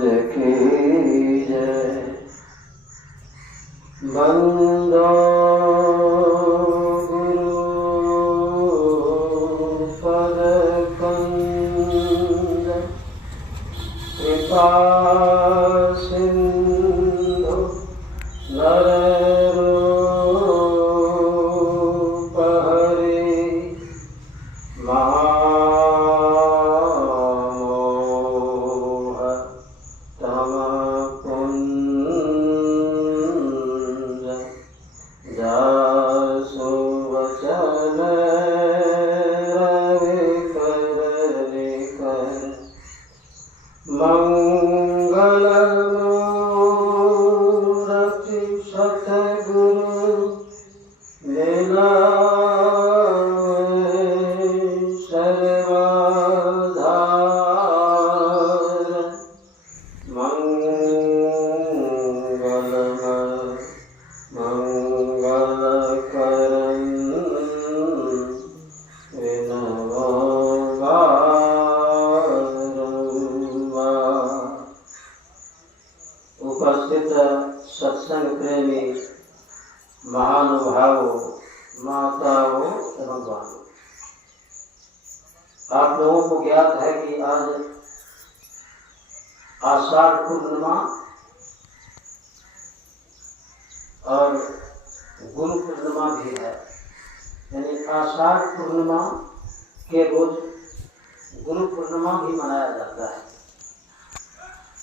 की जय। बंदो गुरु पद कंद कृपा सिंधु नररूप हरि महामोह तम कुंज जासु वचन रवि कर निकर मंगलमूर्ति सतगुरु सर्वाधार मंगलकरं विनवगारं। उपस्थित सत्संग प्रेमी महानुभावों, माताओं एवं बहनों, आप लोगों को ज्ञात है कि आज आषाढ़ पूर्णिमा और गुरु पूर्णिमा भी है। यानी आषाढ़ पूर्णिमा के रोज गुरु पूर्णिमा भी मनाया जाता है।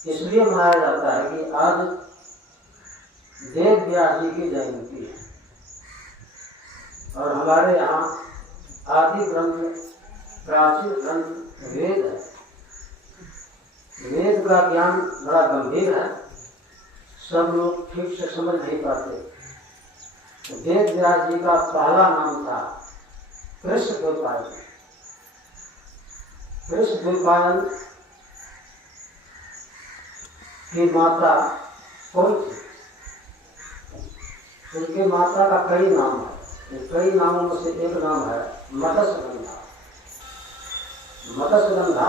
इसलिए मनाया जाता है कि आज वेद व्यास जी की जयंती है और हमारे यहाँ आदि ग्रंथ, प्राचीन ग्रंथ वेद है। वेद का ज्ञान बड़ा गंभीर है, सब लोग ठीक से समझ नहीं पाते। वेद व्यास जी का पहला नाम था कृष्णद्वैपायन। कृष्णद्वैपायन की माता कौन थी? उनके माता का कई नाम है। कई नामों में से एक नाम है मत्स्यगंधा। मत्स्यगंधा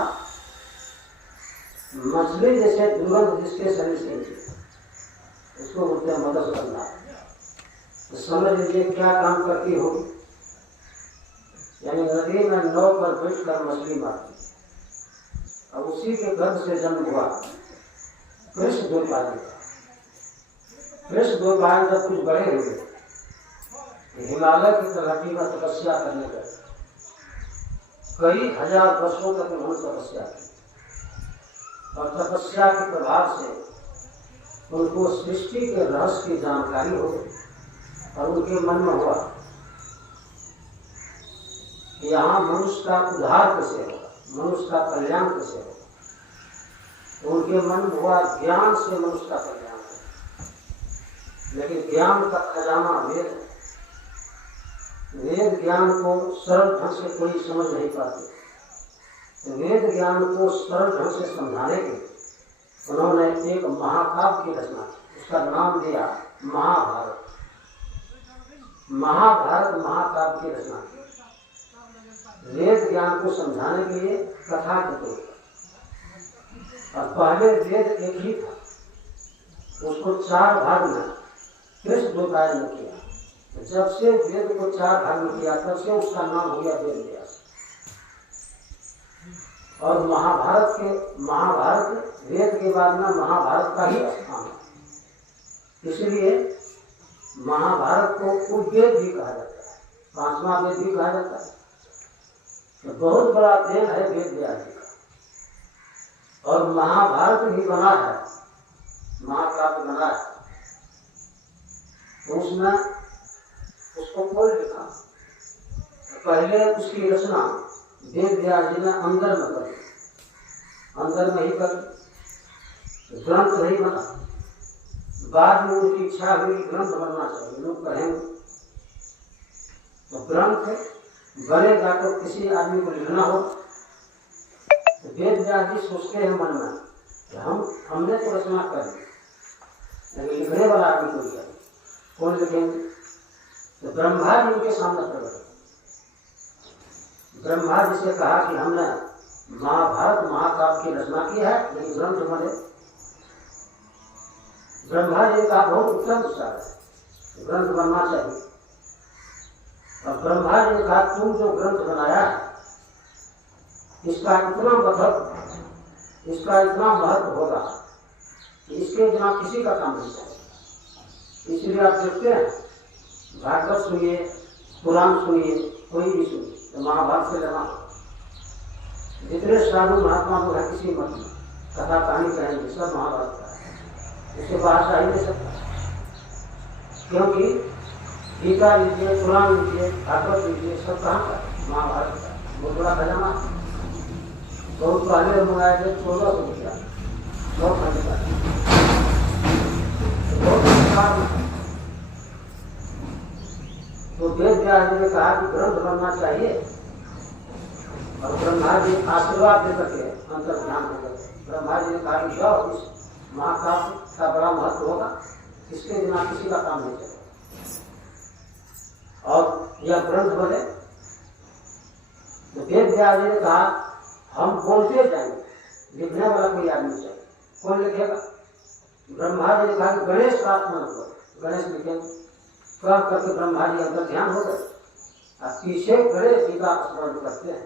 मछली जैसे दुर्गंध जिसके शरीर से थी, उसको बोलते हैं मत्स्यगंधा। तो समझ लीजिए क्या काम करती होगी। यानी नदी में नाव पर बैठकर मछली मारती, और उसी के गर्भ से जन्म हुआ कृष्णद्वैपायन का। कृष्णद्वैपायन जब कुछ बड़े हुए, हिमालय की तलहटी में तपस्या करने गए। कई हजार वर्षों तक उन्होंने तपस्या की, और तपस्या के प्रभाव से उनको सृष्टि के रहस्य की जानकारी हो गई। और उनके मन में हुआ कि यहाँ मनुष्य का उद्धार कैसे होगा, मनुष्य का कल्याण कैसे होगा। उनके मन में हुआ ज्ञान से मनुष्य का कल्याण होगा। लेकिन ज्ञान का खजाना वेद है। वेद ज्ञान को सरल ढंग से कोई समझ नहीं पाते। वेद ज्ञान को सरल ढंग से समझाने के लिए उन्होंने एक महाकाव्य की रचना की। उसका नाम दिया महाभारत। महाभारत महाकाव्य की रचना की। वेद ज्ञान को समझाने के लिए कथा की तौर। और पहले वेद एक ही था, उसको 4 भाग में कृष्णद्वैपायन ने किया। जब से वेद को 4 भाग में किया, तब से उसका नाम हो गया वेद व्यास। और महाभारत वेद के बाद में महाभारत का ही स्थान है। इसलिए महाभारत को उपवेद भी कहा जाता है, 5वां वेद भी कहा जाता है। तो बहुत बड़ा देन है वेद व्यास जी का। और महाभारत भी बना है, महाकाव्य बना है, तो उसमें उसको कोई लिखा। पहले उसकी रचना वेद व्यास जी ने अंदर में करी, अंदर में ही कर ग्रंथ नहीं बना। बाद में उनकी इच्छा हुई ग्रंथ बनना चाहिए, लोग पढ़ेंगे। तो ग्रंथ बनेगा तो किसी आदमी को लिखना हो। तो वेद व्यास जी सोचते हैं मन में कि हमने तो रचना कर दी, लेकिन लिखने वाला आदमी को लिखा, कौन लिखेंगे? तो ब्रह्मा जी उनके सामने प्रकट। ब्रह्मा जी से कहा कि हमने महाभारत महाकाव्य की रचना की है, लेकिन ग्रंथ हमारे ब्रह्मा जी का बहुत उत्तम विचार है, ग्रंथ बनना चाहिए। और ब्रह्मा जी ने कहा तुम जो ग्रंथ बनाया है इसका इतना महत्व, इसका इतना महत्व होगा कि इसके बिना किसी का काम नहीं चलेगा। इसलिए आप देखते हैं भागवत सुनिए, पुराण सुनिए, कोई भी सुनिए, तो महाभारत से लेना। जितने साधु महात्मा लोग हैं किसी मत में कथा कहानी कहेंगे सब महाभारत का है, इसके बाहर से ही नहीं सकता। क्योंकि गीता लीजिए, पुराण लीजिए, भागवत लीजिए, सब कहाँ का महाभारत का बहुत बड़ा खजाना। बहुत पहले मंगाए थे 1400 रुपया, बहुत खरीदा, तो वेद व्यास जी ने कहा कि ग्रंथ बनना चाहिए। और ब्रह्मा जी आशीर्वाद दे करके अंतर ध्यान हो गए। ब्रह्मा जी ने कहा कि जाओ इस महाकाव्य का बड़ा महत्व होगा, इसके बिना किसी का काम नहीं चलेगा। और यह ग्रंथ बने तो वेद व्यास जी ने कहा हम बोलते जाएंगे, लिखने वाला कोई आदमी चाहिए, कौन लिखेगा? ब्रह्मा जी ने कहा कि गणेश का आत्मा करो, गणेश लिखेंगे। कह करके ब्रह्मा जी अंदर ध्यान हो गए। अब पीछे गणेश जी का स्मरण करते हैं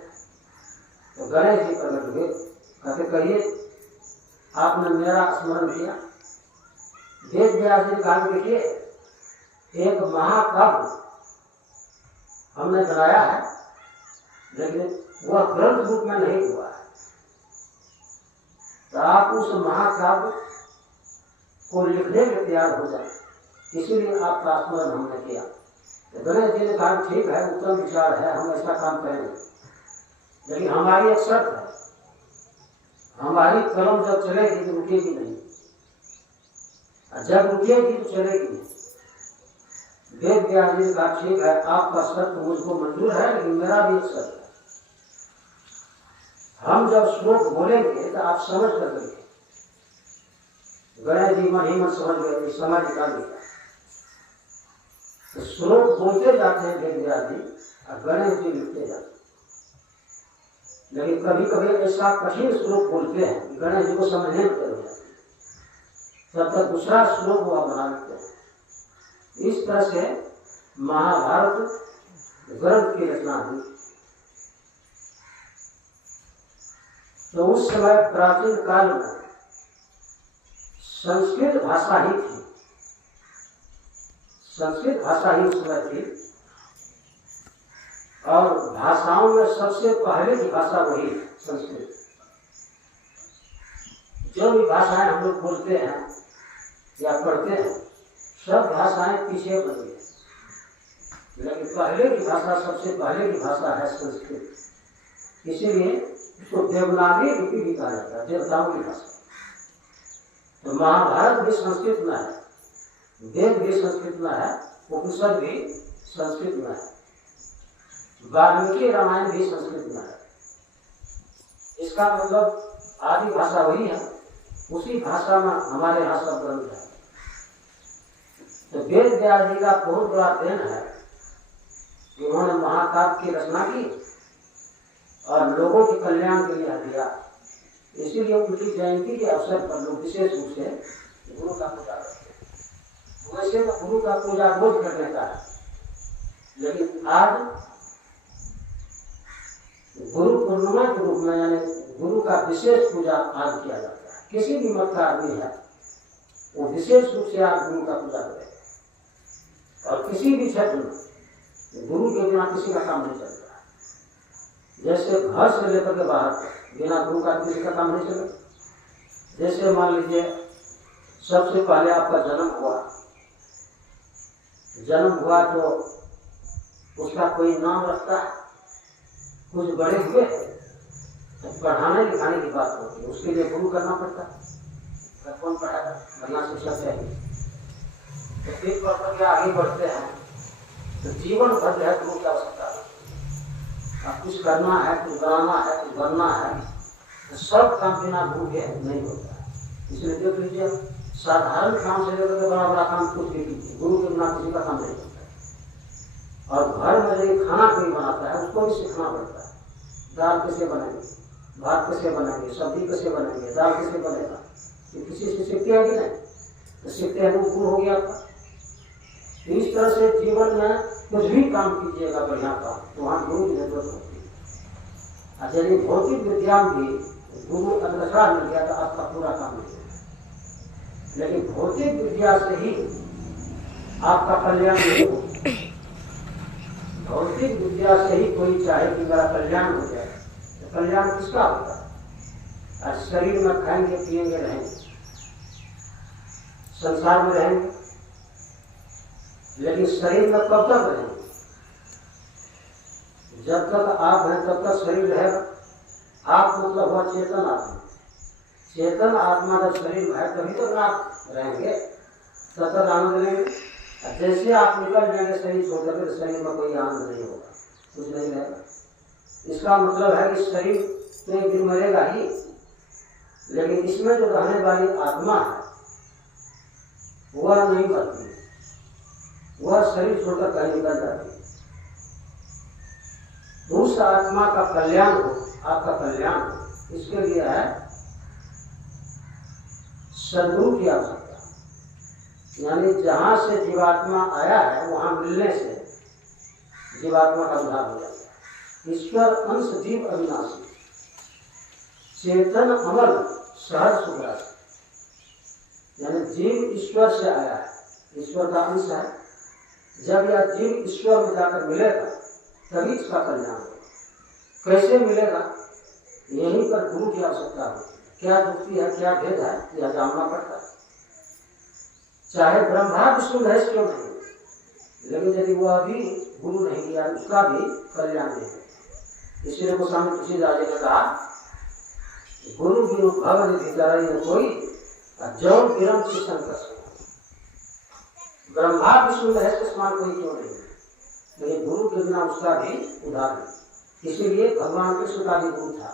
तो गणेश जी प्रकट हुए, कहते कहिए आपने मेरा स्मरण किया। वेद व्यास जी ने कहा कि देखिए एक महाकाव्य हमने बनाया है, लेकिन वह ग्रंथ रूप में नहीं हुआ है, तो आप उस महाकाव्य को लिखने में तैयार हो जाए, इसीलिए आपका स्मरण हमने किया। तो गणेश जी ने कहा ठीक है, उत्तम विचार है, हम ऐसा काम करेंगे, लेकिन हमारी एक शर्त है, हमारी कलम जब चलेगी तो रुकेगी नहीं, जब रुकेगी तो चलेगी नहीं। वेद व्यास जी ने कहा ठीक है, आपका शर्त मुझको मंजूर है, लेकिन मेरा भी एक शर्त है, हम जब श्लोक बोलेंगे तो आप समझ कर देंगे। गणेश जी मन ही मन समझ गए, समझ निकाल दिया। तो श्लोक बोलते जाते हैं वेद व्यास जी और गणेश जी लिखते जाते हैं। लेकिन कभी कभी ऐसा कठिन श्लोक बोलते हैं कि गणेश जी को समझने में देर हो जाती है, तब तक दूसरा श्लोक वह बना लेते हैं। इस तरह से महाभारत ग्रंथ की रचना हुई। तो उस समय प्राचीन काल में संस्कृत भाषा ही थी, संस्कृत भाषा ही उस समय थी, और भाषाओं में सबसे पहले की भाषा वही संस्कृत। जो भी भाषाएं हम लोग बोलते हैं या पढ़ते हैं सब भाषाएं पीछे बनी है, लेकिन पहले की भाषा, सबसे पहले की भाषा है संस्कृत। इसीलिए इसको देवनागरी लिपि भी कहा जाता है, देवताओं की भाषा। तो महाभारत भी संस्कृत में है, वेद भी संस्कृत में है, उपनिषद भी संस्कृत में है, वाल्मीकि रामायण भी संस्कृत में है। इसका मतलब आदि भाषा वही है, उसी भाषा में हमारे यहाँ सब ग्रंथ है। तो वेद व्यास जी का बहुत बड़ा देन है कि उन्होंने महाकाव्य की रचना की और लोगों के कल्याण के लिए दिया। इसीलिए उनकी जयंती के अवसर पर लोग विशेष रूप से गुरु का पूजा करते हैं। वैसे तो गुरु का पूजा रोज करने का है, लेकिन आज गुरु पूर्णिमा के रूप में, यानी गुरु का विशेष पूजा आज किया जाता है। किसी भी मत का आदमी है वो विशेष रूप से आज गुरु का पूजा करेगा। और किसी भी क्षेत्र में गुरु के बिना किसी का काम नहीं चलता है। जैसे घर से लेकर के बाहर बिना गुरु का किसी का काम नहीं चलेगा। जैसे मान लीजिए सबसे पहले आपका जन्म हुआ तो उसका कोई नाम रखता है, कुछ बड़े हुए तो पढ़ाने लिखाने की बात होती है, उसके लिए गुरु करना पड़ता है। कौन पढ़ाएगा? बढ़िया शिक्षा चाहिए। तो एक पढ़ करके आगे बढ़ते हैं तो जीवन भर जो है गुरु की आवश्यकता है। अब कुछ करना है, कुछ बनाना है, कुछ बनना है, तो सब काम बिना गुरु के नहीं होता है। इसलिए देख लीजिए साधारण काम से लेकर के बड़ा बड़ा काम कुछ भी कीजिए, गुरु के बिना किसी का काम नहीं होता है। और घर में जो खाना कोई बनाता है उसको भी सीखना पड़ता है। दाल कैसे बनेगी, भात कैसे बनेंगे, सब्जी कैसे बनेंगे, दाल कैसे बनेगा, ये किसी से सीखते हैं कि नहीं? तो तो सीखते हैं गुरु हो गया आपका। तो इस तरह से जीवन में कुछ भी काम कीजिएगा बढ़िया काम, तो वहाँ गुरु की जरूरत होती है। अच्छा, यदि भौतिक विद्या भी गुरु अग्रसर मिल गया तो आपका पूरा काम नहीं होगा। लेकिन भौतिक विद्या से ही आपका कल्याण नहीं होगा। भौतिक विद्या से ही कोई चाहे कि मेरा कल्याण हो जाए, तो कल्याण किसका होगा? आज शरीर में खाएंगे पिएंगे रहेंगे, संसार में रहेंगे, लेकिन शरीर में कब तक रहेंगे? जब तक आप हैं तब तक शरीर रहेगा। आप मतलब हुआ चेतन आत्मा। चेतन आत्मा जब शरीर में है तभी तक आप रहेंगे, तब तक आनंद लेंगे। जैसे आप निकल जाएंगे शरीर छोड़कर, तो शरीर में कोई आनंद नहीं होगा, कुछ नहीं रहेगा। इसका मतलब है कि शरीर तो एक दिन मरेगा ही, लेकिन इसमें जो रहने वाली आत्मा है वह नहीं मरती, वह शरीर छोड़कर कहीं निकल जाती है। उस आत्मा का कल्याण हो, आपका कल्याण हो, इसके लिए है सद्गुरु की आवश्यकता। यानी जहां से जीवात्मा आया है वहां मिलने से जीवात्मा का उद्धार हो जाता है। ईश्वर अंश जीव अविनाशी, चेतन अमर सहज सुखराश। यानी जीव ईश्वर से आया है, ईश्वर का अंश है। जब यह जीव ईश्वर में जाकर मिलेगा तभी इसका कल्याण होगा। कैसे मिलेगा? यहीं पर गुरु की आवश्यकता होगी। क्या दुखती है, क्या भेद है, यह जानना पड़ता है। चाहे ब्रह्मा विष्णु महेश क्यों नहीं, लेकिन यदि वह भी गुरु नहीं किया उसका भी कल्याण नहीं है। इसलिए गोस्वामी तुलसीदास जी ने कहा, गुरु गुरु भवन भिचारे न कोई, जौ विरम से संकट। ब्रह्मा विष्णु महेश के समान कोई क्यों नहीं, लेकिन गुरु के बिना उसका भी उद्धार नहीं। इसीलिए भगवान कृष्ण का भी गुरु था,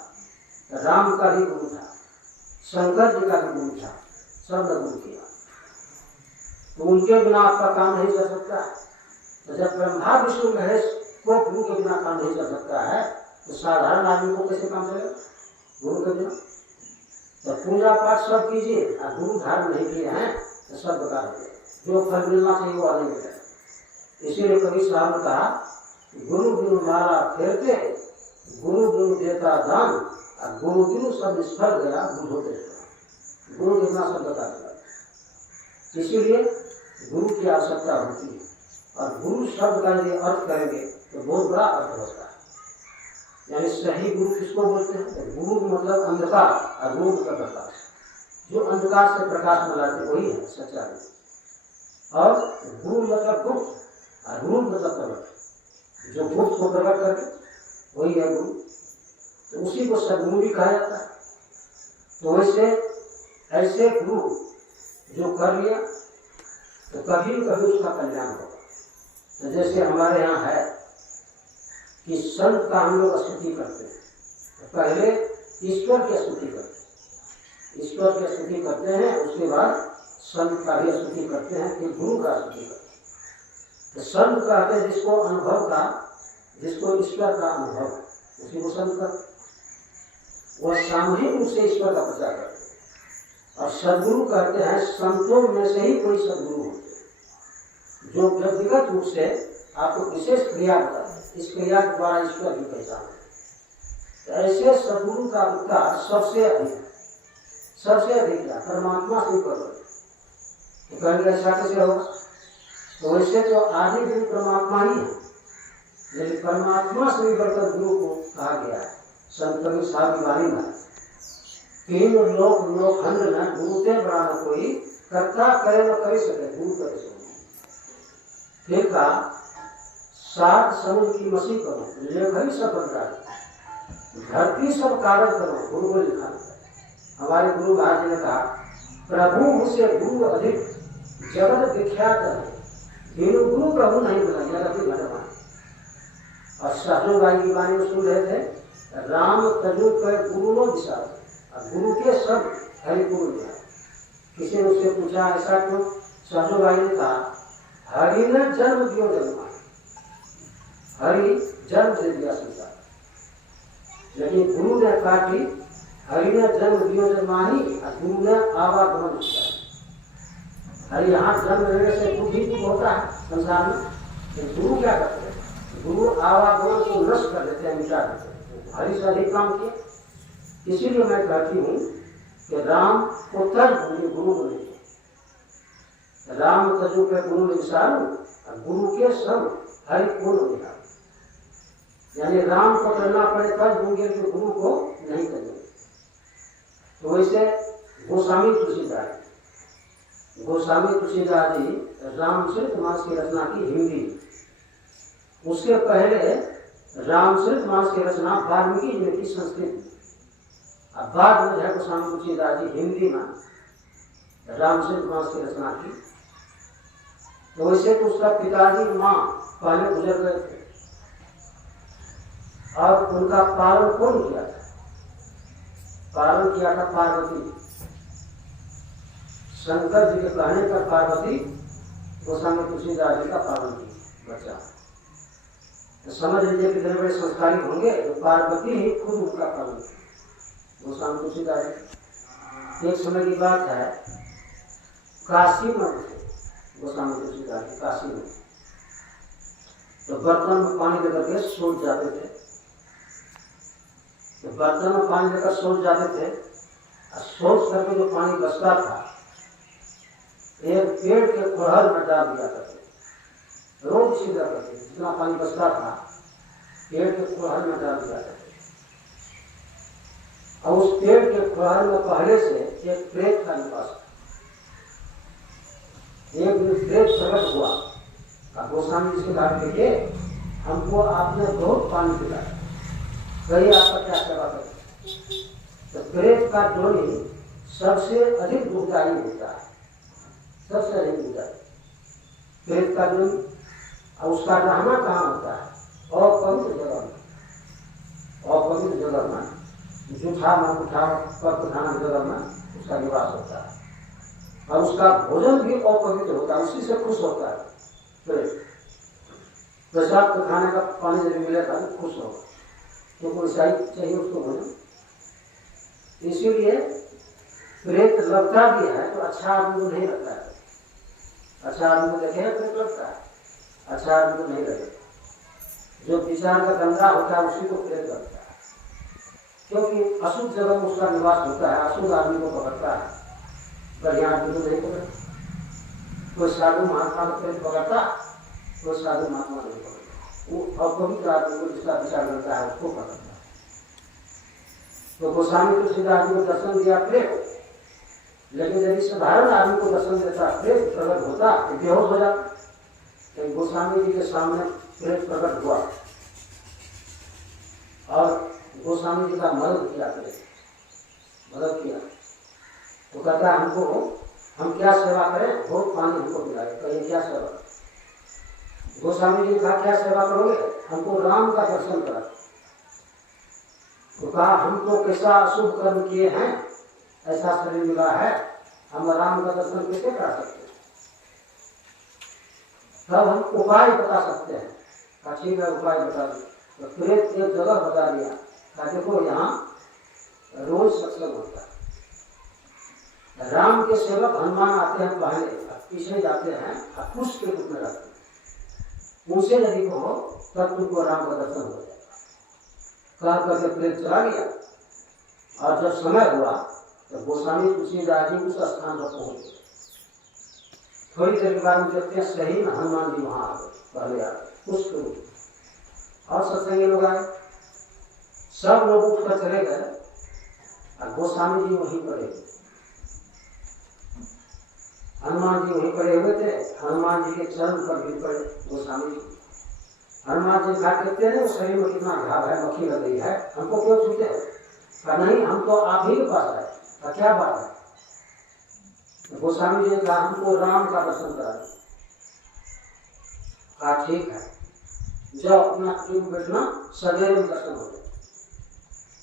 राम का भी गुरु था, शंकर जी का भी गुरु था, सब ने गुरु किया। तो उनके बिना आपका काम नहीं चल सकता है। तो जब ब्रह्मा विष्णु महेश को गुरु के बिना काम नहीं चल सकता है, तो साधारण आदमी को कैसे काम चलेगा गुरु के बिना? तो पूजा पाठ सब कीजिए, गुरु धारण नहीं किए हैं तो सब बेकार हो गया। जो फल मिलना चाहिए वो नहीं मिलेगा। इसीलिए कभी साहब ने कहा, गुरु गुरु माला फेरते, गुरु गुरु देता दान, और गुरु गुरु सब निष्फल गया बुझो देता। गुरु के बिना सब बेकार हो गया। इसीलिए गुरु की आवश्यकता होती है। और गुरु शब्द का यदि अर्थ करेंगे तो बहुत बड़ा अर्थ होता है। यानी सही गुरु किसको बोलते हैं? गुरु मतलब अंधकार और गुरु मतलब प्रकाश। जो अंधकार से प्रकाश में लाते वही है सच्चा गुरु। और गुरु मतलब गुप्त और गुरु मतलब प्रकट। जो गुप्त को प्रकट करके वही है गुरु। तो उसी को सद्गुरु भी कहा जाता है। तो वैसे ऐसे गुरु जो कर लिया तो कभी कभी उसका कल्याण होगा। तो जैसे हमारे यहाँ है कि संत का हम लोग स्तुति करते हैं, तो पहले ईश्वर की स्तुति करते हैं, ईश्वर की स्तुति करते हैं, उसके बाद संत का भी स्तुति करते हैं, फिर गुरु का स्तुति करते हैं। तो संत कहते हैं जिसको अनुभव का, जिसको ईश्वर का अनुभव है, उसी को संत कहते हैं। वह सामूहिक रूप से ईश्वर का प्रचार करते हैं। और सद्गुरु कहते हैं संतों में से ही कोई सद्गुरु होते हैं जो व्यक्तिगत रूप से आपको विशेष क्रिया बताते हैं, इस क्रिया के द्वारा ईश्वर की पहचान है। तो ऐसे सद्गुरु का विकास सबसे अधिक है, सबसे अधिक है परमात्मा से ऊपर। तो कहेंगे ऐसा कैसे होगा? तो वैसे तो आदि गुरु परमात्मा ही है, लेकिन परमात्मा से भी बढ़कर गुरु को कहा गया है। संत कबीर साहब की वाणी में, तीन लोक लोखंड में गुरु ते बड़ा न कोई, कर्ता करे न कर सके गुरु करे सो। फिर का 7 समुद्र की मसीह करो, लेखरी सब बदलाए, धरती सब कागज करो, गुरु को लिखा। हमारे गुरु महाराज ने कहा, प्रभु मुझसे गुरु अधिक जगत विख्यात है, बिनु गुरु प्रभु नहीं बना जगत ही भगवान। और सहजो भाई की वाणी में सुन रहे थे, राम तजु कर गुरु नो दिशा, गुरु के सब हरि गुरु दिया। किसी ने उससे पूछा ऐसा क्यों? सहजो भाई ने कहा, हरि ने जन्म दियो जन्मा, हरि जन्म दे दिया संसार, लेकिन गुरु ने कहा कि हरि ने जन्म दियो जन्माही और गुरु ने आवागमन किया। अरे यहाँ जन्म लेने से बुद्धि भी होता है संसार में, तो गुरु क्या करते हैं? गुरु आवागमन को नष्ट कर देते हैं, मिटा देते हैं। हरि से अधिक काम किए। इसीलिए मैं कहती हूँ कि राम को तज भूमि गुरु बोले, राम तजु पे गुरु निसारू, गुरु के सब हरि को निकाल। यानी राम को करना पड़े तज होंगे तो गुरु को नहीं करेंगे। तो वैसे गोस्वामी तुलसीदास जी रामचरितमानस की रचना की हिंदी, उसके पहले रामचरितमानस की रचना वाल्मीकि जी की संस्कृत, अब बाद में है गोस्वामी तुलसीदास जी हिंदी में रामचरितमानस की रचना की। तो वैसे तो उसका पिताजी माँ पहले गुजर गए थे और उनका पालन कौन किया था? पालन किया था पार्वती। शंकर जी के कहने पर पार्वती गोस्वामी तुलसीदास जी का पालन की बच्चा। तो समझ लीजिए कितने बड़े संस्कारी होंगे, तो पार्वती ही खुद उनका पालन की गोस्वामी तुलसीदास जी। एक समय की बात है, काशी में थे गोस्वामी तुलसीदास जी, काशी में। तो बर्तन में पानी लेकर के सोच जाते थे, तो बर्तन में पानी लेकर सोच जाते थे, और सोच करके जो पानी बचता था एक पेड़ के कोहर में डाल दिया करते, रोज सीधा करते, जितना पानी बचता था पेड़ के कोहर में डाल दिया करते। और उस पेड़ के कोहर में पहले से एक प्रेत का निवास था। एक दिन प्रेत प्रकट हुआ, अब गोस्वामी जी से कहा, देखिए हमको आपने बहुत पानी पिलाया, कहिए आपका क्या सेवा करें। तो प्रेत का ध्वनि सबसे अधिक दुखदायी होता है, सबसे अधिक दुखदायी प्रेत का ध्वनि। और उसका रहना कहाँ होता है? अपवित्र जगह में, अपवित्र जगह में, जूठा में उठा पत्थर खाना जगह में उसका निवास होता है। और उसका भोजन भी अपवित्र होता है, उसी से खुश होता है प्रेत। प्रसाद को खाने का पानी जब मिलेगा तो खुश होगा, क्योंकि वैसा ही चाहिए उसको भोजन। इसीलिए प्रेत लगता भी है तो अच्छा आदमी को नहीं लगता है। अच्छा आदमी को देखे प्रेत लगता है, अच्छा आदमी को नहीं लगता। जो विचार का गंदा होता है उसी को प्रेत लगता है, क्योंकि अशुद्ध जगह में उसका निवास होता है, अशुद्ध आदमी को पकड़ता है, बढ़िया आदमी को नहीं पकड़ता। कोई साधु महात्मा को प्रेत पकड़ता, कोई साधु महात्मा नहीं पकड़ता। वो अपवित्र आदमी को जिसका विचार करता है उसको पकड़ता है। तो गोस्वामी तुलसीदास जी को दर्शन दिया प्रेत, लेकिन यदि साधारण आदमी को दर्शन देता प्रेत प्रकट होता तो बेहोश हो जाता। तो गोस्वामी जी के सामने प्रेत प्रकट हुआ और गोस्वामी जी का मदद किया, प्रेत मदद किया। तो कहता है हमको, हम क्या सेवा करें? बहुत पानी हमको पिलाए, कहिए क्या सेवा? गोस्वामी जी ने कहा क्या सेवा करोगे? हमको राम का दर्शन करा। तो कहा हम तो कैसा अशुभ कर्म किए हैं, ऐसा शरीर मिला है, हम राम का दर्शन कैसे करा सकते हैं? तब हम उपाय बता सकते हैं। कहा ठीक है उपाय बता दो। तो प्रेत एक जगह बता दिया, कहा देखो यहाँ रोज सत्संग होता है, राम के सेवक हनुमान आते हैं पहले, पीछे जाते हैं, पुष्प के रूप में रखते हैं, उनसे यदि कहो तब तुमको राम का दर्शन हो जाएगा। कह करके प्रेत चला गया। और जब समय हुआ तो गोस्वामी तुलसीदास जी उस स्थान पर पहुंच गए। थोड़ी देर के बाद देखते हैं सही में हनुमान जी वहां आ गए, पहले आ गए पुष्प के रूप में। और सत्संगी लोग आए, सब लोग उठकर चले गए और गोस्वामी जी वहीं पड़े, हनुमान जी वहीं पड़े हुए थे। हनुमान जी के चरण पर गिर पड़े गोस्वामी जी। हनुमान जी कहा कहते हैं शरीर में कितना घाव है, मक्खी लग गई है, हमको क्यों छूते हो? कहा नहीं हम तो आप ही के पास आए। कहा क्या बात है? गोस्वामी जी ने कहा हमको राम का दर्शन करा। कहा ठीक है, जब अपना कुटुंब बैठना सवेरे में दर्शन हो जाए।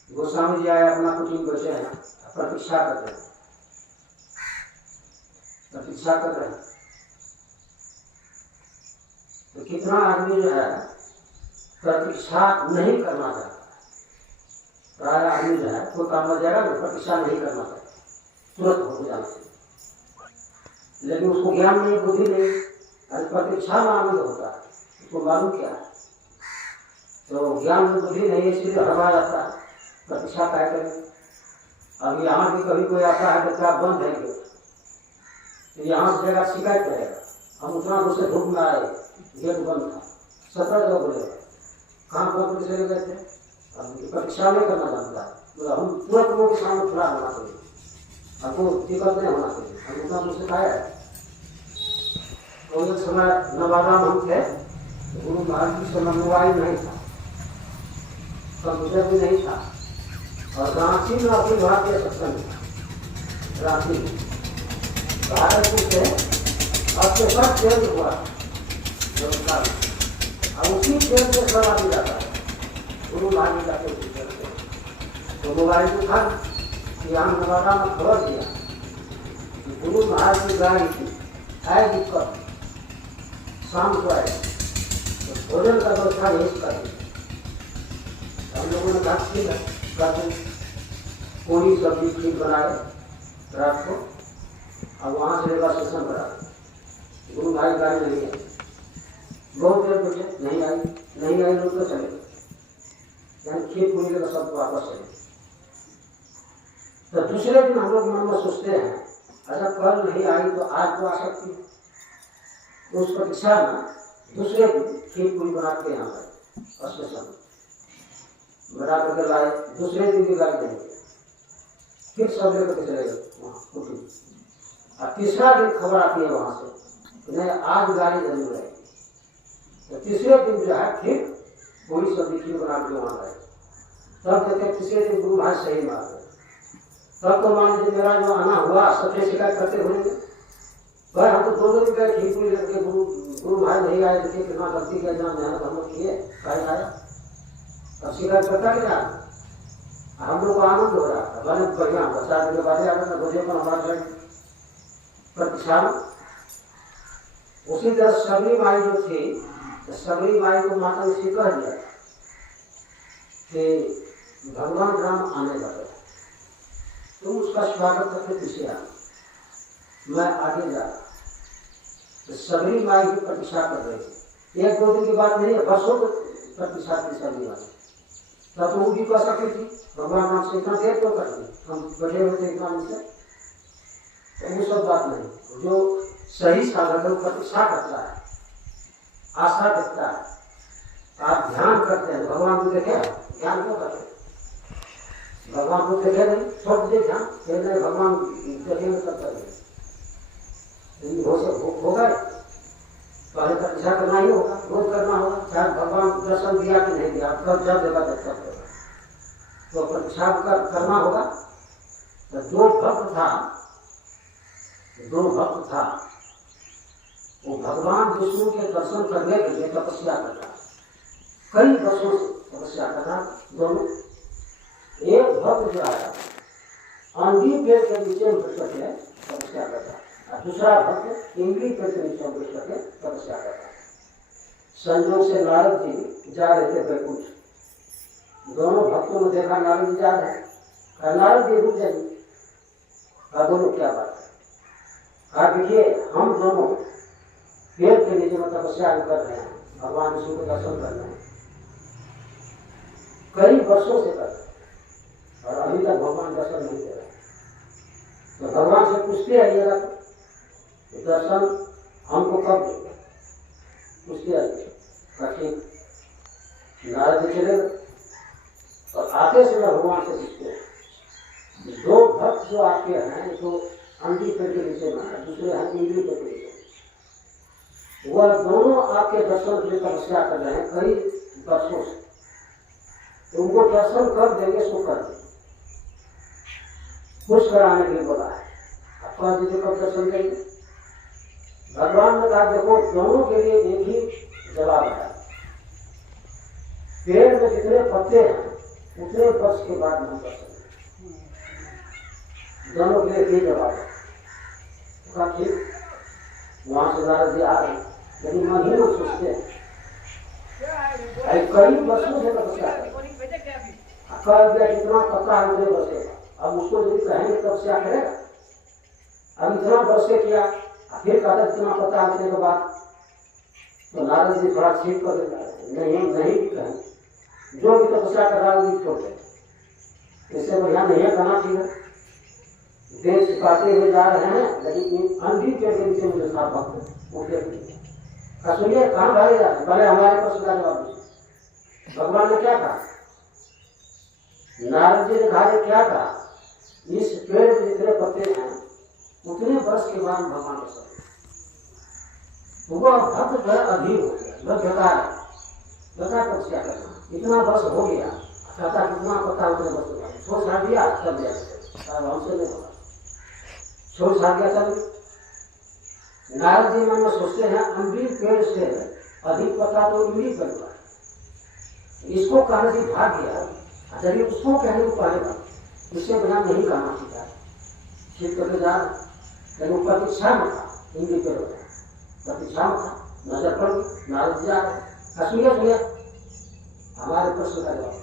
गोस्वामी जी आए, अपना कुटुंब बैठे हैं, प्रतीक्षा कर रहे हैं, प्रतीक्षा कर रहे हैं। तो कितना आदमी जो है प्रतीक्षा नहीं करना चाहता, प्राय आदमी जो है कोई काम लग जाएगा तो प्रतीक्षा नहीं करना चाहता, तुरंत हो जाना चाहिए। लेकिन उसको ज्ञान नहीं, बुद्धि नहीं, अरे प्रतीक्षा में आनंद होता है, उसको मालूम क्या है। तो ज्ञान में बुद्धि नहीं, इसलिए हवा जाता है, प्रतीक्षा क्या करें। अब यहाँ भी कभी कोई आता है तो क्या बंद है गेट, तो यहाँ से जगह शिकायत करेगा, हम उतना दूर से धूप में आए, गेट बंद था, 17 जगह बोलेगा, कहाँ पर चले गए थे, अब परीक्षा नहीं करना जानता है, तो हम तुरंत लोगों के सामने खुला होना चाहिए, हमको दिक्कत नहीं होना चाहिए, हम उतना दूर से खाया है। तो एक समय नवादा में हम थे, गुरु महाराज जी समय मोबाइल नहीं था, कंप्यूटर भी नहीं था, और रांची में अखिल भारतीय सत्संग था, रांची में भारतपुर से अब से सब चेंज हुआ, अब उसी ट्रेन से सब आगे जाता है, गुरु महाराज जाते उसी ट्रेन से। तो मोबाइल में था कि हम नवादा में खबर दिया कि गुरु महाराज की गाड़ी की है दिक्कत, शाम को आए तो भोजन का व्यवस्था यही कर दी। हम लोगों ने कहा ठीक है करते, पूरी सब्जी खीर बनाए रात को, अब वहाँ से रेलवे स्टेशन पर आए, गुरु भाई गाड़ी नहीं आई, बहुत देर पूछे नहीं आई लोग तो चले गए, यानी खीर पूरी का सब वापस चले। तो दूसरे दिन हम लोग मन में सोचते हैं अच्छा कल नहीं आई तो आज तो आ सकती है, तो उस प्रतीक्षा में दूसरे दिन खीर पूरी बना के यहाँ आए स्टेशन बना करके लाए, दूसरे दिन की गाड़ी देंगे, फिर सब लेकर चले गए वहाँ कुटी। और तीसरा दिन खबर आती है वहाँ से नहीं आज गाड़ी जरूर रहेगी, तो तीसरे दिन जो है फिर पूरी सब्जी खीर बना के वहाँ गए, तब कहते तीसरे दिन गुरु भाई सही मार गए। तब तो मान लीजिए मेरा जो आना हुआ सबसे शिकायत करते हुए भाई हम तो दोनों दिन गए खीर पूरी लेके, गुरु भाई नहीं आए, देखिए कितना गलती किया, जहाँ मेहनत हम लोग किए कहीं आया, अब शिकायत करता क्या हम लोग को आनंद हो रहा था, बड़े बढ़िया होगा 4 दिन के बाद आ गए मुझे पर हमारे प्रतीक्षा। उसी तरह सबरी माई जो थी, तो सबरी माई को माता ने कह दिया कि भगवान राम आने लगे, तुम उसका स्वागत करके पीछे आ, मैं आगे जा रहा। तो सबरी माई की प्रतीक्षा कर रही थी, 1-2 दिन की बात नहीं है, वर्षों को प्रतीक्षा की सबरी माई। तब तो वो भी कर सकती थी, भगवान राम से इतना देर तो कर दी, हम बैठे हुए थे इतना दिन से, तो वो सब बात नहीं। जो सही साधक है प्रतीक्षा करता है, आशा रखता है, आप ध्यान करते हैं, भगवान को देखे ध्यान क्यों करते, भगवान को देखे नहीं छोड़ दे ध्यान, नहीं भगवान देखेंगे तब करेंगे, हो गए पहले प्रतीक्षा करना ही होगा, रोज करना होगा, चाहे भगवान दर्शन दिया कि नहीं दिया, कब जब देगा तब तक देगा, तो प्रतीक्षा करना होगा। तो दो भक्त था, वो भगवान विष्णु के दर्शन करने के लिए तपस्या कर रहा, कई वर्षों से तपस्या कर रहा दोनों। एक भक्त जो आया अंधी पेड़ के नीचे बैठ करके तपस्या कर रहा, और दूसरा भक्त इंगली पेड़ के नीचे बैठ करके तपस्या कर रहा। संयोग से नारद जी जा रहे थे वैकुंठ, दोनों भक्तों ने देखा नारद जी जा रहे हैं, नारद जी रुक जाइए, दोनों क्या बात है, देखिए हम दोनों पेड़ के नीचे में तपस्या कर रहे हैं, भगवान विष्णु को दर्शन कर रहे हैं, कई वर्षों से कर रहे हैं, और अभी तक भगवान दर्शन नहीं दे रहे। तो भगवान से पूछते आइएगा तो दर्शन हमको कब देंगे, पूछते आइए। नारद जी चले और आते समय भगवान से पूछते हैं, 2 भक्त जो आपके हैं, तो अंधी पेड़ के नीचे में, दूसरे हैं इंगली पेड़ के नीचे, वह दोनों आपके दर्शन के लिए तपस्या कर रहे हैं कई वर्षों से, तो उनको दर्शन कर देंगे सो कर देंगे, खुश कराने के लिए बोला है, आपका दीजिए कब दर्शन देंगे। भगवान ने कहा देखो दोनों के लिए एक ही जवाब है, पेड़ में जितने पत्ते हैं उतने वर्ष के बाद हम दर्शन देंगे, दोनों के लिए एक ही जवाब है। ठीक वहां से नारद जी आ रहे, लेकिन मन ही में सोचते हैं कई वर्षों से तपस्या कर दिया, कितना पत्ता है उतने बसे, अब उसको यदि कहेंगे तपस्या करेगा, अब इतना वर्ष से किया, फिर कहता कितना पता आने के बाद तो नारद जी थोड़ा ठीक कर देता है, नहीं भी कहें, जो भी तपस्या कर रहा है छोड़ दे, इससे बढ़िया नहीं करना चाहिए। देश छिपाते हुए जा रहे हैं, लेकिन अंधी पेड़ के नीचे मुझे साफ भक्त उठे सुनिए कहाँ भागे जा रहे, पहले हमारे प्रश्न का जवाब दीजिए। भगवान ने क्या कहा? नारद जी ने कहा क्या कहा? इस पेड़ में जितने पत्ते हैं उतने वर्ष के बाद भगवान को सब वह भक्त अधीर हो गया, वह बेकार तपस्या करना, इतना वर्ष हो गया, कहता कितना पता उतने वर्ष के बाद छोड़ छाड़ दिया, चल दिया, हमसे नहीं होगा, छोड़ छाड़ दिया चल। नारद जी मन में सोचते हैं अम्बीर पेड़ से अधिक पता तो इमली पेड़ का, इसको कहने से भाग गया, यदि उसको कहने को पाएगा इससे बिना नहीं कहना सीखा, ठीक करके जा रहा, लेकिन प्रतीक्षा में था, इमली पेड़ होता प्रतीक्षा में था, नजर पड़ गई, नारद जी आ रहे, सुनिए हमारे प्रश्न का जवाब।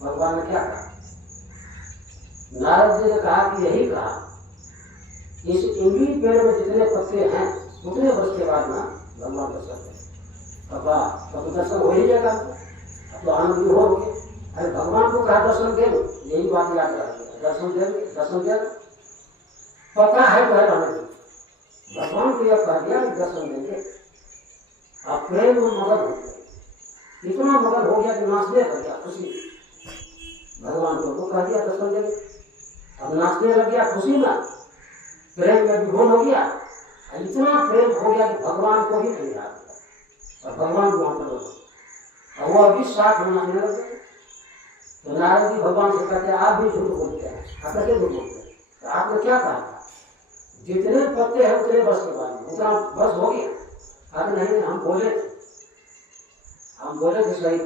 भगवान ने क्या कहा? नारद जी ने कहा कि यही कहा, इस इमली पेड़ में जितने पत्ते हैं उतने वर्ष के बाद ना भगवान दर्शन करें, तो दर्शन हो ही जाएगा, अब तो आनंद हो गए। अरे भगवान को कहा दर्शन दे, यही बात याद रखिए, दर्शन दे पता है तो है, भगवान को यह कह दिया कि दर्शन देंगे। अब प्रेम में मगन हो गए, इतना मगन हो गया कि नाचने लग गया खुशी, भगवान को कह दिया दर्शन देंगे, अब नाचने लग गया खुशी में, प्रेम में विभोर हो गया, इतना प्रेम हो गया कि भगवान को भी नहीं याद किया और भगवान को वहां पर वो अभी साथ में नाचने लग गए। तो नारद जी भगवान से कहते हैं आप भी झूठ बोलते हैं, आप कैसे झूठ बोलते हैं? तो आपने क्या कहा? जितने पत्ते हैं उतने बस के बाद उतना बस हो गया। अरे नहीं, हम बोले थे सही,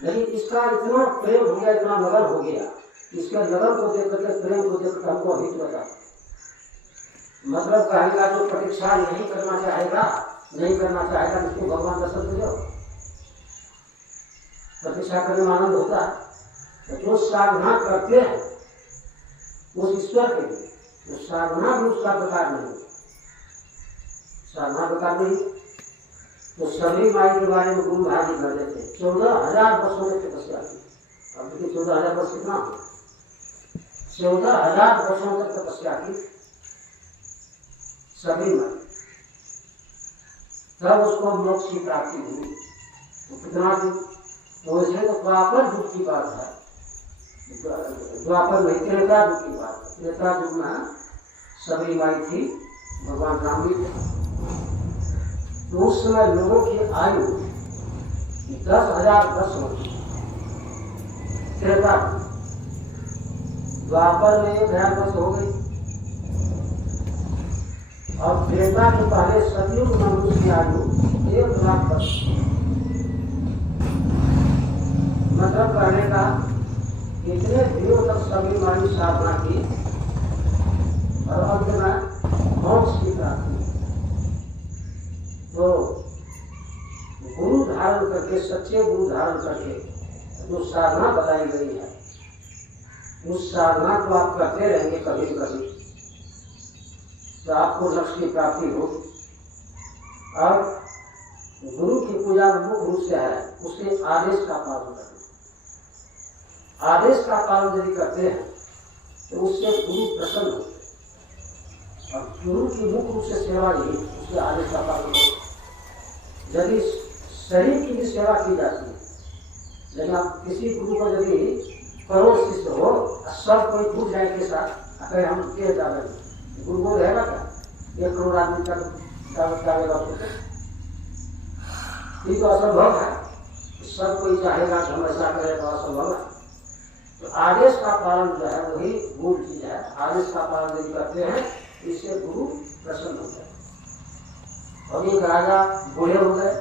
लेकिन इसका इतना प्रेम हो गया, इतना लगन हो गया, इसके लगन को देख करके, प्रेम को देख करके हमको हित लगा। मतलब कहेगा जो प्रतीक्षा नहीं करना चाहेगा उसको भगवान दर्शन दे दो, प्रतीक्षा करने में आनंद होता है। तो जो साधना करते हैं उस ईश्वर के लिए, तो साधना भी उसका प्रकार नहीं, साधना प्रकार नहीं। तो सभी माई के बारे में गुरु महाराज जी कहते थे 14,000 वर्षों तक तपस्या की। अब देखिए 14,000 वर्ष कितना, 14,000 वर्षों तक तपस्या की सभी माई, तब उसको मोक्ष की प्राप्ति हुई। तो कितना दिन, तो इसे तो द्वापर युग की बात है, द्वापर नहीं त्रेता युग की बात है। त्रेता युग में सभी माई थी, भगवान राम भी थे, तो उस समय लोगों की आयु 10,000 वर्ष होती। त्रेता द्वापर में 1,000 वर्ष हो गई, और त्रेता के पहले सतयुग में उसकी आयु 1,00,000 वर्ष। मतलब कहने का इतने दिनों तक सभी मानी साधना की और अंत में मोक्ष की प्राप्ति। तो गुरु धारण करके, सच्चे गुरु धारण करके जो साधना बताई गई है, उस साधना को आप करते रहेंगे कभी न कभी, तो आपको लक्ष्य की प्राप्ति होगी। और गुरु की पूजा मुख्य रूप से है उसके आदेश का पालन करना। आदेश का पालन यदि करते हैं तो उससे गुरु प्रसन्न होते हैं, और गुरु की मुख्य रूप से सेवा यही उसके आदेश का पालन करना। यदि शरीर की भी सेवा की जाती है, लेकिन आप किसी गुरु को यदि करोड़ शिष्य हो, सब कोई टूट जाए के साथ अगर हम के जाएंगे, गुरु को रहेगा क्या? 1 करोड़ आदमी का डालेगा तो असंभव है, सब कोई चाहेगा कि हम ऐसा करें तो असंभव है। तो आदेश का पालन जो है वही मूल चीज है। आदेश का पालन यदि करते हैं इससे गुरु प्रसन्न हो जाए। और एक राजा बूढ़े हो गए,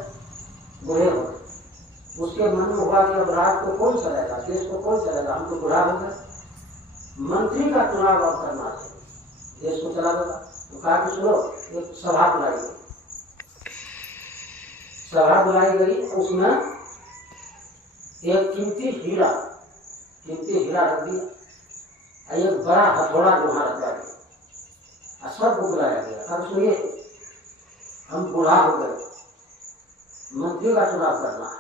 उसके मन में हुआ कि अब राज को कौन चलाएगा, देश को कौन चलाएगा, हम तो बूढ़ा हो गए, मंत्री का चुनाव अब करना चाहिए, देश को चला देगा। तो कहा कि सुनो, एक सभा बुलाई गई, उसमें एक कीमती हीरा रख दिया, एक बड़ा हथौड़ा वहां रखवा दिया। सबको बुलाया गया। अब सुनिए, हम बुढ़ा हो गए, मंत्री का चुनाव करना है,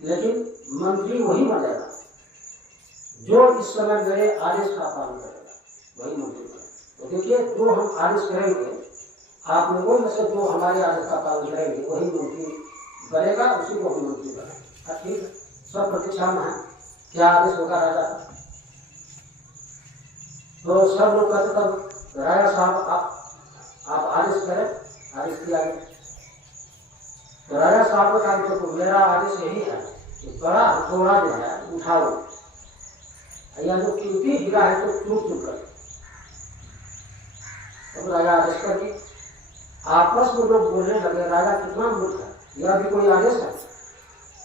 लेकिन मंत्री वही बनेगा जो इस समय मेरे आदेश का पालन करेगा, वही मंत्री बनेगा। तो देखिए, जो हम आदेश करेंगे, आप लोगों में से जो हमारे आदेश का पालन करेंगे वही मंत्री बनेगा, उसी को हम मंत्री बनेगा। ठीक है, सब प्रतीक्षा में है क्या आदेश होगा राजा का। तो सब लोग कहते तब राजा साहब आप आदेश करें। आदेश किया गया। तो राजा साहब ने कहा तो मेरा आदेश यही है कि बड़ा हथौड़ा जो है उठाओ, या जो कीमती हीरा है तो चूक चूक कर। तब राजा आदेश कर दिए। आपस में लोग बोलने लगे, राजा कितना मूर्ख है, यह भी कोई आदेश है?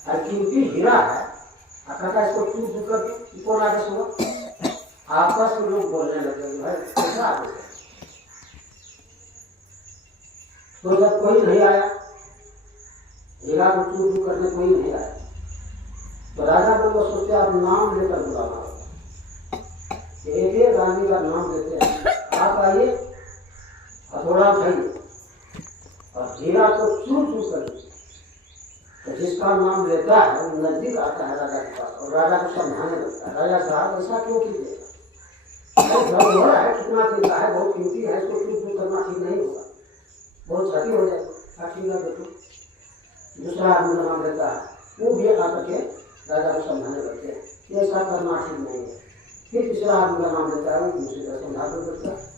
और कीमती हीरा है, कहता इसको चूक चूक कर दिए, कौन आदेश हुआ? आपस में लोग बोलने लगे, भाई कैसा आदेश है? तो जब कोई नहीं आया, हीरा को चूक चूक करने कोई नहीं आया, तो राजा को सोचते आप नाम लेकर बुलाना होगा। एक एक रानी का नाम लेते हैं, आप आइए, हथौड़ा उठाइए और हीरा को चूर चूर कर लीजिए। तो जिसका नाम लेता है वो नजदीक आता है राजा के पास और राजा को समझाने लगता है, राजा साहब ऐसा क्यों कीजिएगा, हो रहा है कितना कीमती है, बहुत कीमती है, इसको चूर चूर करना ठीक नहीं होगा, बहुत क्षति हो जाएगी। ठीक है, देखो दूसरा आदमी नाम लेता है, वो भी आकर के राजा को समझाने लगते हैं, ऐसा करना ठीक नहीं है। फिर तीसरा आदमी का नाम लेता है, वो दूसरी तरह समझाते लगता है।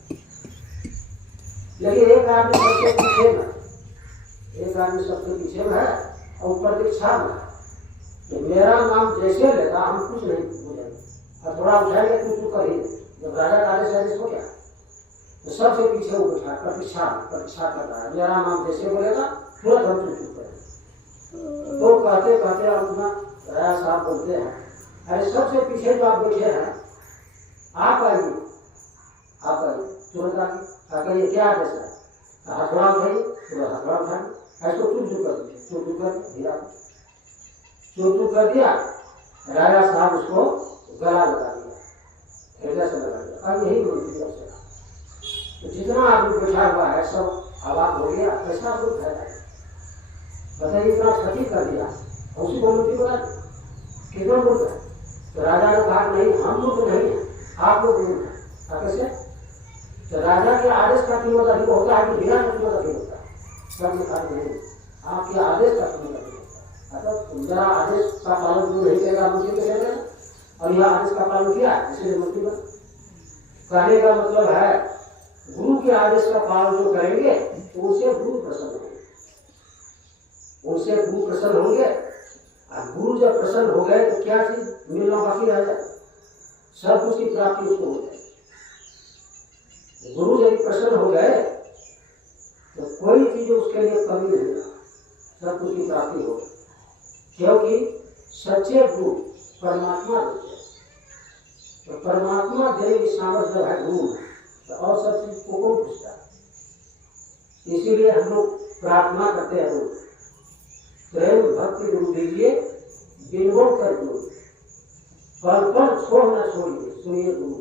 लेकिन एक आदमी सबसे पीछे में, एक आदमी सबसे पीछे में है और प्रतीक्षा में है। तो मेरा नाम जैसे लेगा हम कुछ नहीं बोलेंगे, हथौड़ा उठाएंगे कुछ कर ही। जब राजा का आदेश हो गया तो सबसे पीछे वो बैठा प्रतीक्षा कर रहा है, मेरा नाम जैसे बोलेगा तुरंत हम चुप करेंगे। तो कहते कहते अपना राजा साहब बोलते हैं, अरे सबसे पीछे जो आप बैठे हैं आप आइए, तुरंत आके ये क्या आदेश है? हथौड़ा उठाइए, तुरंत हथौड़ा उठाइए, ऐसे चुप चुप कर दीजिए, चुप चुप कर दिया, चुप चुप कर दिया। राजा साहब उसको गला लगा दिया, हृदय से लगा दिया। अब यही मंत्री अवसर, तो जितना आदमी बैठा हुआ है सब आवाज हो गया, कैसा दुख है, बताइए इतना क्षति कर दिया, उसी को मंत्री बना कितना मूर्ख है। तो राजा ने कहा नहीं, हम मूर्ख नहीं है, आप लोग मूर्ख है। कैसे? तो राजा के आदेश का कीमत अधिक होता है कि हीरा का कीमत अधिक होता है? सब लिखा नहीं, आपके आदेश का कीमत अधिक होता है। मतलब जरा आदेश का पालन जो नहीं करेगा मंत्री के करेगा, और यह आदेश का पालन किया इसलिए मंत्री बना। कहने का मतलब है गुरु के आदेश का पालन जो करेंगे तो उसे गुरु प्रसन्न होंगे, उनसे गुरु प्रसन्न होंगे। और गुरु जब प्रसन्न हो गए तो क्या चीज मिलना बाकी रह जाए, सब कुछ की प्राप्ति उसको हो जाए। गुरु जब प्रसन्न हो गए तो कोई चीज उसके लिए कमी नहीं रहा, सब कुछ की प्राप्ति हो गई, क्योंकि सच्चे गुरु परमात्मा देते हैं। तो परमात्मा देने की सामर्थ्य जब है गुरु में, तो और सब चीज को कौन पूछता है? इसीलिए हम लोग प्रार्थना करते हैं, रोज प्रेम भक्ति गुरु दीजिए, बिनबो कर गुरु, पल पल छोड़ न छोड़िए, सुनिए गुरु।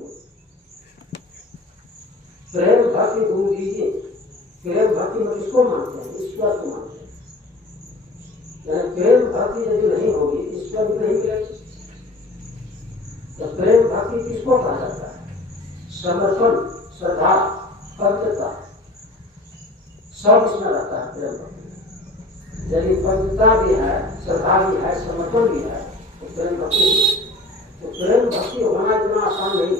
प्रेम भक्ति गुरु दीजिए। प्रेम भक्ति में किसको मानते हैं? ईश्वर को मानते हैं। यानी प्रेम भक्ति यदि नहीं होगी ईश्वर भी नहीं मिलेगी। तो प्रेम भक्ति किसको कहा जाता है? समर्पण, श्रद्धा, पवित्रता, सब इसमें रहता है प्रेम भक्ति। यदि पवित्रता भी है, श्रद्धा भी है, समर्पण भी है, तो प्रेम भक्ति, तो प्रेम भक्ति होना इतना आसान नहीं।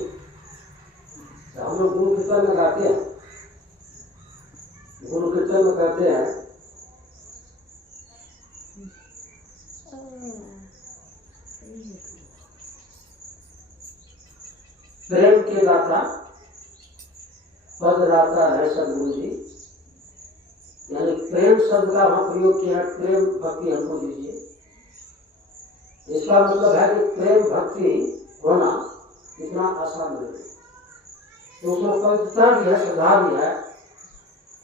तो हम लोग गुरु कीर्तन में गाते हैं, गुरु कीर्तन में कहते हैं प्रेम के दाता पद दाता है सदगुरु जी। यानी प्रेम शब्द का वहां प्रयोग किया, प्रेम भक्ति हमको दीजिए। इसका मतलब है कि प्रेम भक्ति होना इतना आसान नहीं है। तो उसमें पवित्रता भी है, श्रद्धा भी है,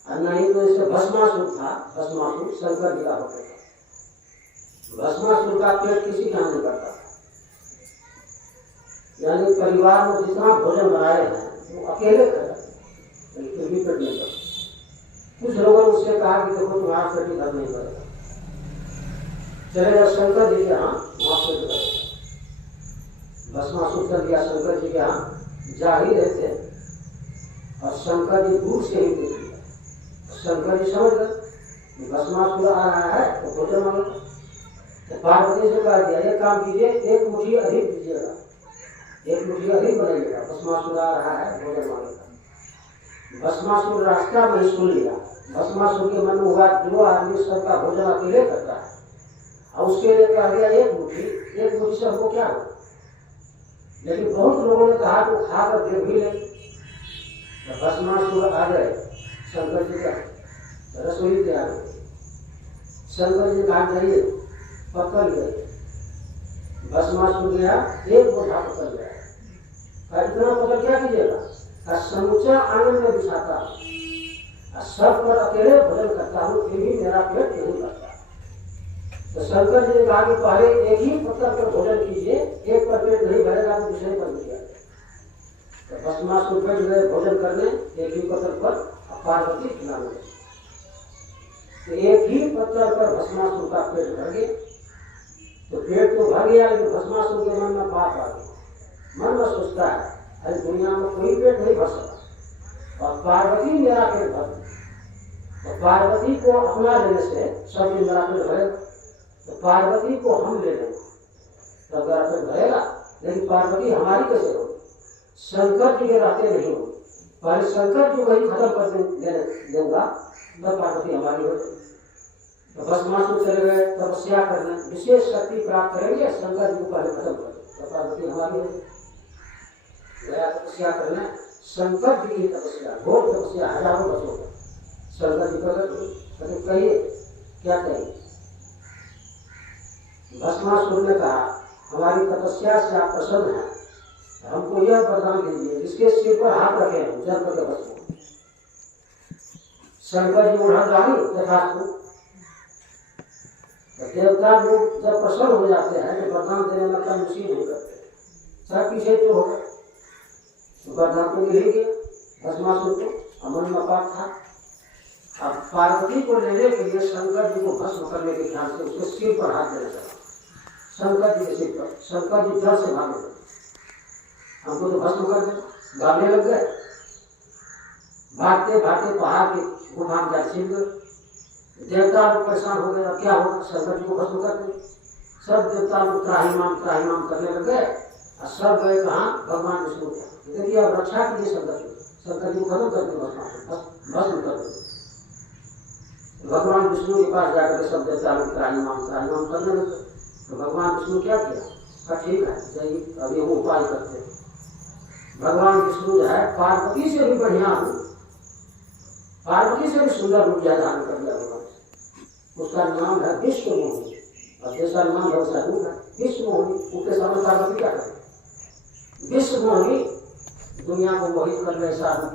और नहीं तो इससे भस्मासुर था, भस्मासुर शंकर जी का होता था। भस्मासुर का पेट किसी काम नहीं करता। यानी परिवार में जितना भोजन बनाए हैं वो अकेले खाते, फिर भी पेट नहीं भरता। कुछ लोगों ने उससे कहा कि देखो तुम्हारा पेट ही घर नहीं भरेगा, चलेगा शंकर जी के यहाँ, वहां पेट भरेगा। भस्मासुर कर दिया शंकर जी के यहाँ, जा ही रहे थे और शंकर जी दूर से ही देख लिया। शंकर जी समझ गए भस्मासुर आ रहा है तो भोजन मांगेगा। तो पार्वती से कह दिया एक काम कीजिए, एक मुट्ठी अधिक दीजिएगा, एक मुट्ठी अधिक बनाइएगा, भस्मासुर आ रहा है भोजन मांगेगा। भस्मासुर रास्ता में ही सुन लिया। भस्मासुर के मन में हुआ जो आदमी सबका भोजन अकेले करता है और उसके लिए कह दिया एक मुट्ठी से हमको क्या हो। लेकिन बहुत लोगों ने कहा तो खाकर देख भी ले। तो भस्मासुर आ गए शंकर जी का रसोई तैयार हो गई। शंकर जी कहा जाइए, पकड़ गए। भस्मासुर गया, एक बोझा पकड़ गया। इतना पकड़ क्या कीजिएगा, समूचा आंगन में बिछाता हूँ, सब पर अकेले भोजन करता हूँ, फिर भी मेरा पेट नहीं भरता। तो शंकर जी ने कहा कि पहले एक ही पत्थर पर भोजन कीजिए, एक पर पेट नहीं भरेगा तो दूसरे पर नहीं जाएगा। तो भस्मासुर बैठ गए भोजन करने एक ही पत्थर पर, पार्वती खिलाने लगी। तो एक ही पत्थर पर भस्मासुर का पेट भर गया। तो पेट तो भर गया, लेकिन भस्मासुर के मन में पाप आ गया। मन में सोचता है अरे दुनिया में कोई पेट नहीं भर सका और पार्वती मेरा पेट भर दी। तो पार्वती को अपना लेने से सब मेरा पेट भरेगा, तो पार्वती को हम ले लेंगे तो मेरा पेट भरेगा। लेकिन पार्वती हमारी कैसे होगी, शंकर जी के रहते नहीं होगी। पहले शंकर जी वही खत्म कर देगा तब पार्वती हमारी हो जाएगी। तो भस्मासुर चले गए तपस्या करने, विशेष शक्ति प्राप्त करेंगे, शंकर जी को पहले खत्म कर देंगे तो पार्वती हमारी हो जाएगी। गया तपस्या करने, शंकर जी की तपस्या, घोर तपस्या, हजारों बच्चों का। शंकर जी कहते कहिए क्या कहिए। भस्मासुर ने कहा हमारी तपस्या से आप प्रसन्न हैं, हमको यह वरदान दीजिए जिसके सिर पर हाथ रखे हैं जल करके बस हो। शंकर जी उड़ानी तथास्तु। देवता लोग जब प्रसन्न हो जाते हैं तो वरदान देने में कम मुश्किल नहीं करते, चाहे पीछे जो होगा वरदान को मिल गया भस्मासुर को। अमन में पाप था। अब पार्वती को लेने के लिए शंकर जी को भस्म करने के ख्याल से उसके सिर पर हाथ देना चाहिए। शंकर जी के सिर पर, शंकर जी डर से भागने लगे, हमको तो भस्म कर दे, भागने लग गए। भागते भागते पहाड़ के गुफा में जाकर छिप गए। देवता लोग परेशान हो गए, अब क्या होगा, शंकर जी को भस्म कर दे। सब देवता लोग त्राहिमाम करने लग गए और सब गए कहाँ, भगवान विष्णु के। देखिए अब रक्षा के लिए शंकर जी को खत्म कर दे, भस्म कर दे। भगवान विष्णु के पास जाकर सब देवता लोग त्राहिमाम करने लगे। तो भगवान विष्णु क्या किया, ठीक है जाइए अब ये वो उपाय करते हैं। भगवान विष्णु जो है पार्वती से भी बढ़िया हूँ, पार्वती से भी सुंदर रूप धारण कर लिया भगवान। उसका नाम है विश्व मोहिनी और दूसरा नाम है उसका रूप है विश्व मोहिनी। उनके सामने पार्वती क्या करे, विश्व मोहिनी, दुनिया को मोहित कर रहे ऐसा रूप।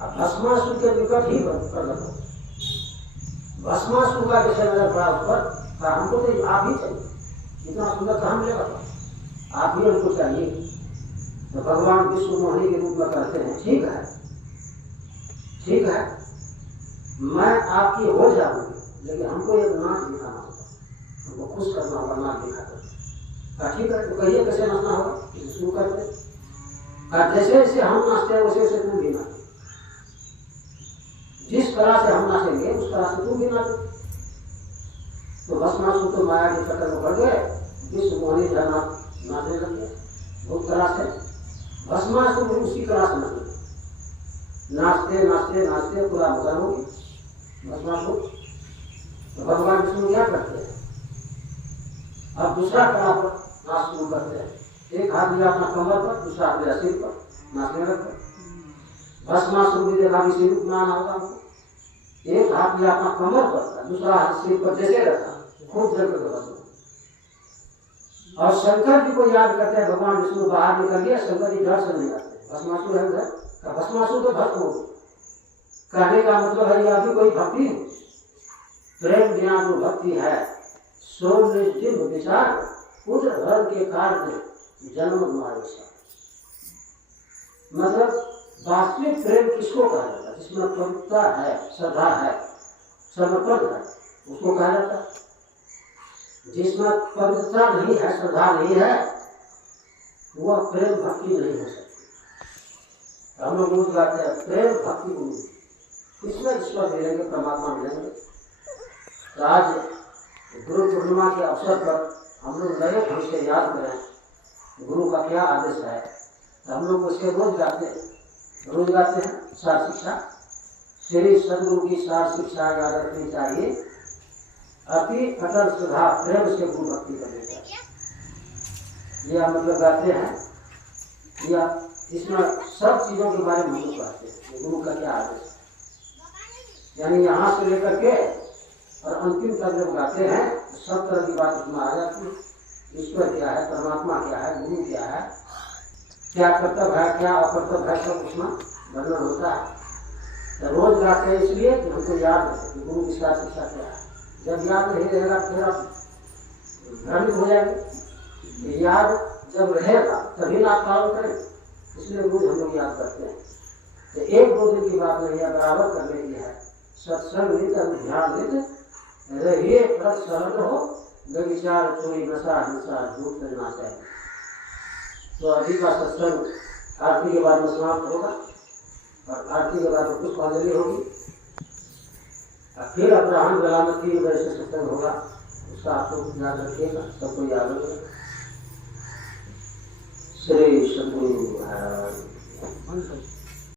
अब भस्मासुर के निकट ही कर लगा। भस्मासुर का जैसे नजर पड़ा उस पर, हमको तो आप ही चाहिए, इतना सुंदर काम लेगा आप ही हमको चाहिए। तो भगवान विष्णु मोहिनी के रूप में कहते हैं ठीक है मैं आपकी हो जाऊंगी, लेकिन हमको एक नाच दिखाना होगा, हमको खुश करना होगा नाच दिखाकर। ठीक है तो कहिए कैसे नाचना होगा, शुरू करते। जैसे जैसे हम नाचते हैं वैसे वैसे तुम भी नाचे, जिस तरह से हम नाचेंगे उस तरह से तुम भी नाचो। तो भस्मासुर तो माया के चक्कर में पड़ गए, विश्व मोहिनी नाचने लग गए बहुत तरह से। भस्मासुर भी उसी तरह से नाचते नाचते नाचते पूरा मगन हो गया भस्मासुर। तो भगवान विष्णु क्या करते हैं, अब दूसरा कला पर नाच शुरू करते हैं। एक हाथ लिया अपना कमर पर, दूसरा हाथ लिया सिर पर, नाचने लगते। भस्मासुर भी देखा कि सिर बनाना होगा हमको, एक हाथ लिया अपना कमर पर, दूसरा हाथ सिर पर जैसे रखा, खूब जल कर भस्म। और शंकर जी को याद करते हैं, भगवान विष्णु बाहर निकल गया, शंकर जी डर से नहीं आते। भस्मासुर है उधर, भस्मासुर तो भस्म हो। कहने का मतलब है यह भी कोई भक्ति है, प्रेम बिना जो भक्ति है सो निर्जीव विचार पुत्र धर्म के कारण जन्म मारे। मतलब वास्तविक प्रेम किसको कहा जाता है? जिसमें पवित्रता है, श्रद्धा है, समर्पण है, उसको कहा जाता है। जिसमें पवित्रता नहीं है, श्रद्धा नहीं है, वह प्रेम भक्ति नहीं हो सकती। हम लोग रोज गाते हैं प्रेम भक्ति को किसमें ईश्वर मिलेंगे, परमात्मा मिलेंगे। तो आज गुरु पूर्णिमा के अवसर पर हम लोग नए ढंग से याद करें गुरु का क्या आदेश है। तो हम लोग उसके रोज गाते हैं सार शिक्षा। श्री सदगुरु की सार शिक्षा याद रखनी चाहिए। अति अटल श्रद्धा प्रेम से गुरु भक्ति करनी चाहिए। यह मतलब गाते हैं या इसमें सब चीजों के बारे में हम लोग कहते हैं गुरु का क्या आदेश है। यानी यहाँ से लेकर के और अंतिम तक जब गाते हैं तो सब तरह की बात इसमें आ जाती है। ईश्वर क्या है, परमात्मा क्या है, गुरु क्या है, क्या कर्तव्य है, क्या अकर्तव्य है, सब उसमें वर्णन होता है। तो रोज गाते हैं इसलिए कि हमको याद रहे कि गुरु की सार शिक्षा क्या है। जब याद नहीं रहेगा फिर आप भ्रमित हो जाएंगे। याद जब रहेगा तभी ना आप पालन करें। इसलिए रोज हम लोग याद करते हैं। तो एक दो दिन की बात नहीं है, बराबर करने की है। सत्संग नित ध्यान नित रहिए व्रत सहज हो, व्यभिचार चोरी नशा हिंसा झूठ करना चाहिए। तो अभी का सत्संग आरती के बाद में समाप्त होगा और आरती के बाद में पुष्पांजलि होगी। फिर अपराह्न बेला में 3 बजे से सत्संग होगा। उसका आप लोग याद रखिएगा, सबको याद रखिएगा। श्री सद्गुरु महाराज।